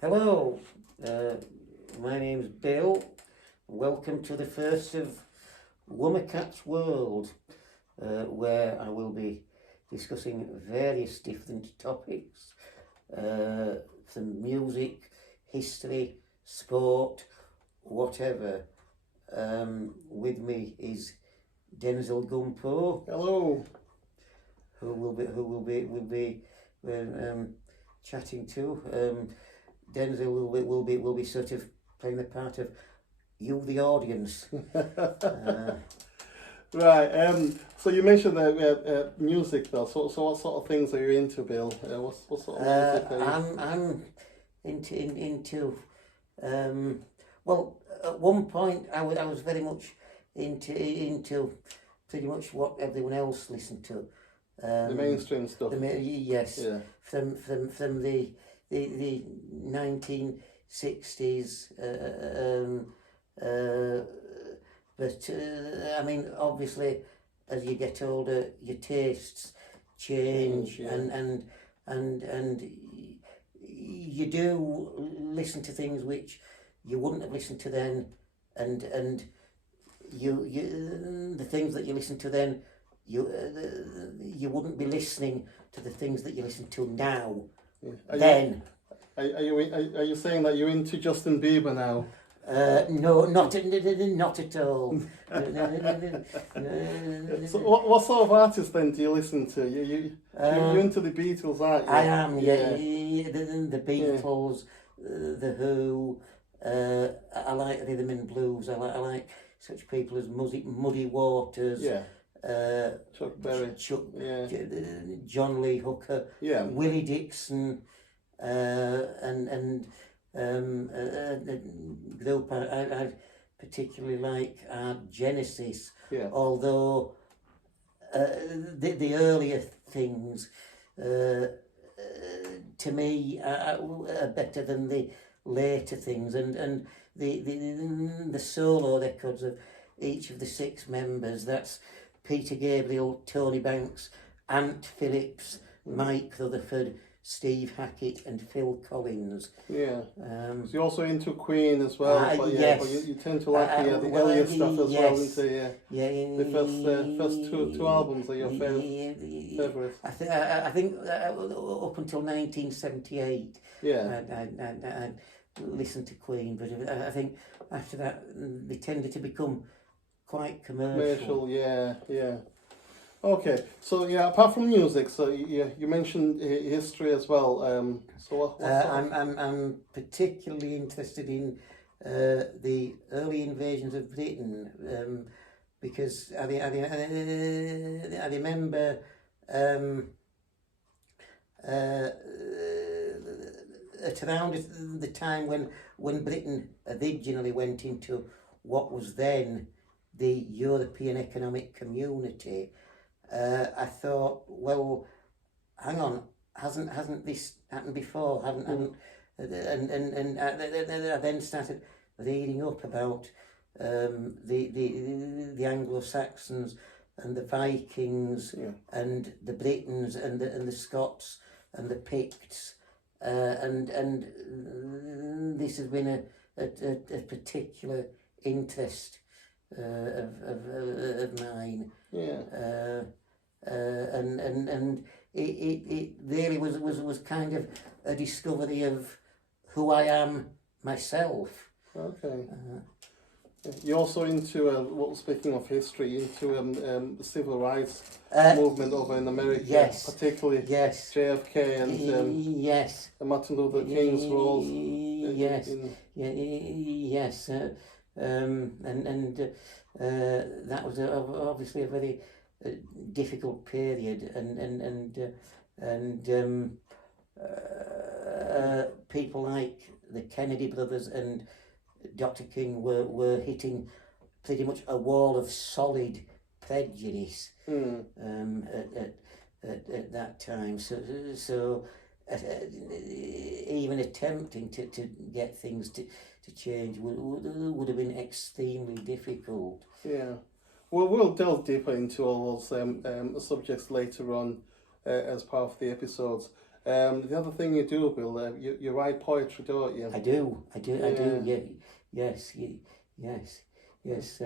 Hello, my name's Bill. Welcome to the first of Womakach World, where I will be discussing various different topics from music, history, sport, whatever. With me is Denzel Gumpo. Hello. Who will be chatting to. Denzel will be sort of playing the part of you, the audience. Right. So you mentioned music, though. So what sort of things are you into, Bill? What sort of music are you? I'm into. Well, at one point I was very much into pretty much what everyone else listened to. The mainstream stuff. Yes. Yeah. From the 1960s. But I mean, obviously, as you get older, your tastes change, Yeah. and you do listen to things which you wouldn't have listened to then, and you the things that you listen to then, you wouldn't be listening to the things that you listen to now. Yeah. Are you saying that you're into Justin Bieber now? No, not at all. So what sort of artists then do you listen to? You're into the Beatles, aren't you? I am, yeah. The Beatles, the Who. I like rhythm and blues. I like such people as Muddy Waters. Yeah. Chuck Berry. John Lee Hooker. Yeah. Willie Dixon. And the group I particularly like are Genesis. Yeah. Although the earlier things to me are better than the later things, and the solo records of each of the six members, that's Peter Gabriel, Tony Banks, Ant Phillips, Mike Rutherford, Steve Hackett and Phil Collins. Yeah. So you're also into Queen as well. Yes. But you tend to like the earlier stuff as well, isn't it? Yeah. The first two albums are your favourites. I think up until 1978. Yeah. I listened to Queen, but I think after that they tended to become quite commercial. Yeah. Okay, so apart from music, so you mentioned history as well. So what I'm particularly interested in the early invasions of Britain, because I remember at around the time when Britain originally went into what was then the European Economic Community. I thought, well, hang on, hasn't this happened before? And I then started reading up about the Anglo-Saxons and the Vikings and the Britons and the Scots and the Picts, and this has been a particular interest of mine. Yeah. And it really was kind of a discovery of who I am myself. Okay. You're also into speaking of history, into the civil rights movement over in America, yes, particularly JFK and and Martin Luther King's role. Yes. That was obviously a very difficult period, and people like the Kennedy brothers and Dr. King were hitting pretty much a wall of solid prejudice at that time. So even attempting to get things to change would have been extremely difficult. Yeah. Well, we'll delve deeper into all those subjects later on as part of the episodes. The other thing you do, Bill, you write poetry, don't you? I do. Yeah, yes, yes, yes.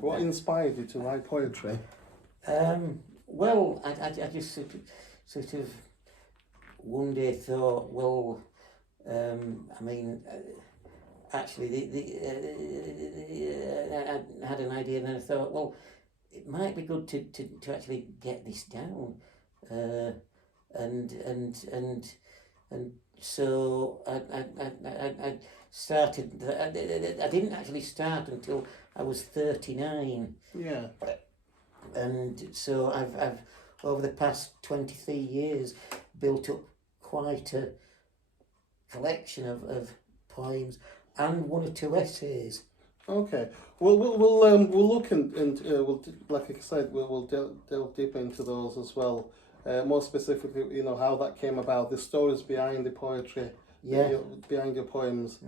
What inspired you to write poetry? Well, I just sort of one day thought, well, I mean, actually, I had an idea, and then I thought, well, it might be good to actually get this down, and so I started. I didn't actually start until I was 39. Yeah. And so I've over the past 23 years built up quite a collection of poems and one or two essays. Okay. Well, we'll look and we'll, like I said, we'll delve deeper into those as well. More specifically, you know, how that came about, the stories behind the poetry, behind your poems.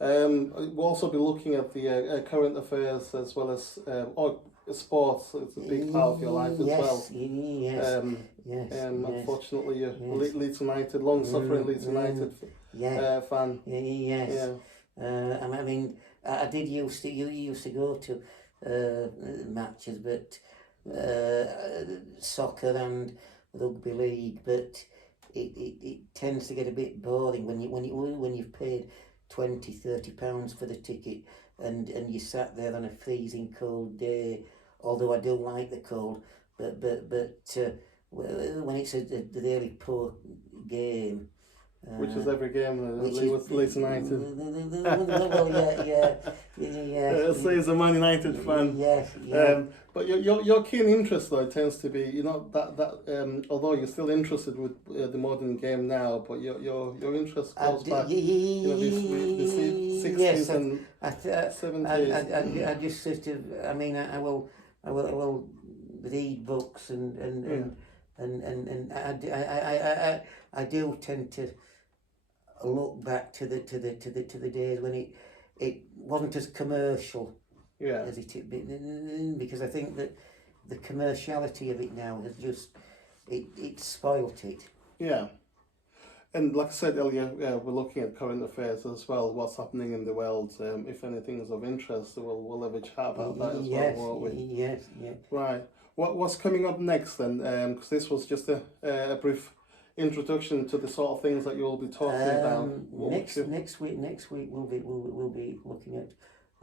We'll also be looking at the current affairs as well as sports. It's a big part of your life as well. Unfortunately, you're Leeds United, long-suffering Leeds United fan. Yes. I mean, I did used to go to matches, but soccer and rugby league, but it tends to get a bit boring when you've paid £20-30 for the ticket and you sat there on a freezing cold day. Although I do like the cold, but when it's a really poor game. Which is every game with Leeds United. Well, yeah. Say as a Man United fan. Yeah. But your keen interest though tends to be, you know, that although you're still interested with the modern game now, but your interest goes back, you know, the 60s and 70s. I just sort of, I mean, I will read books and I do tend to look back to the days when it wasn't as commercial as it because I think that the commerciality of it now has just it spoilt it. Yeah. And like I said earlier, we're looking at current affairs as well, what's happening in the world. If anything is of interest, we'll have a chat about that as well, won't we? Yes. Right. What's coming up next then? Because this was just a brief introduction to the sort of things that you'll be talking about. Next week we'll be looking at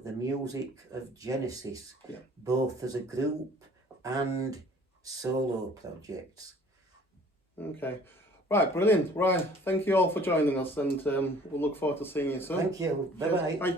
the music of Genesis, both as a group and solo projects. Okay. Right, brilliant. Right, thank you all for joining us, and we'll look forward to seeing you soon. Thank you. Bye-bye. Bye.